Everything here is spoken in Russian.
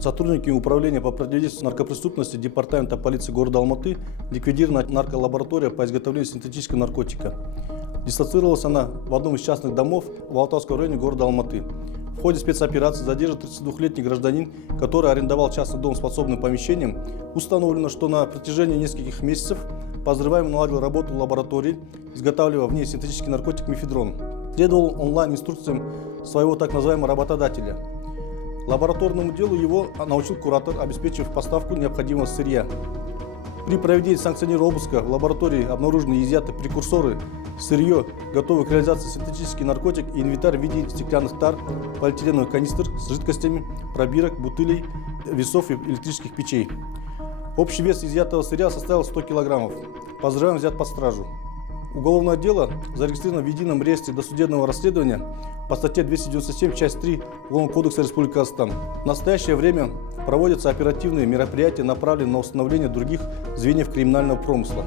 Сотрудники управления по противодействию наркопреступности Департамента полиции города Алматы ликвидирована нарколаборатория по изготовлению синтетического наркотика. Дислоцировалась она в одном из частных домов в Алтайском районе города Алматы. В ходе спецоперации задержан 32-летний гражданин, который арендовал частный дом с подсобным помещением. Установлено, что на протяжении нескольких месяцев подозреваемый наладил работу в лаборатории, изготавливая в ней синтетический наркотик мефедрон. Следовал онлайн-инструкциям своего так называемого работодателя. Лабораторному делу его научил куратор, обеспечив поставку необходимого сырья. При проведении санкционированного обыска в лаборатории обнаружены и изъяты прекурсоры, сырье, готовый к реализации синтетический наркотик и инвентарь в виде стеклянных тар, полиэтиленовых канистр с жидкостями, пробирок, бутылей, весов и электрических печей. Общий вес изъятого сырья составил 100 килограммов. Подозреваемый взят под стражу. Уголовное дело зарегистрировано в едином реестре досудебного расследования по статье 297, часть 3 Уголовного кодекса Республики Казахстан. В настоящее время проводятся оперативные мероприятия, направленные на установление других звеньев криминального промысла.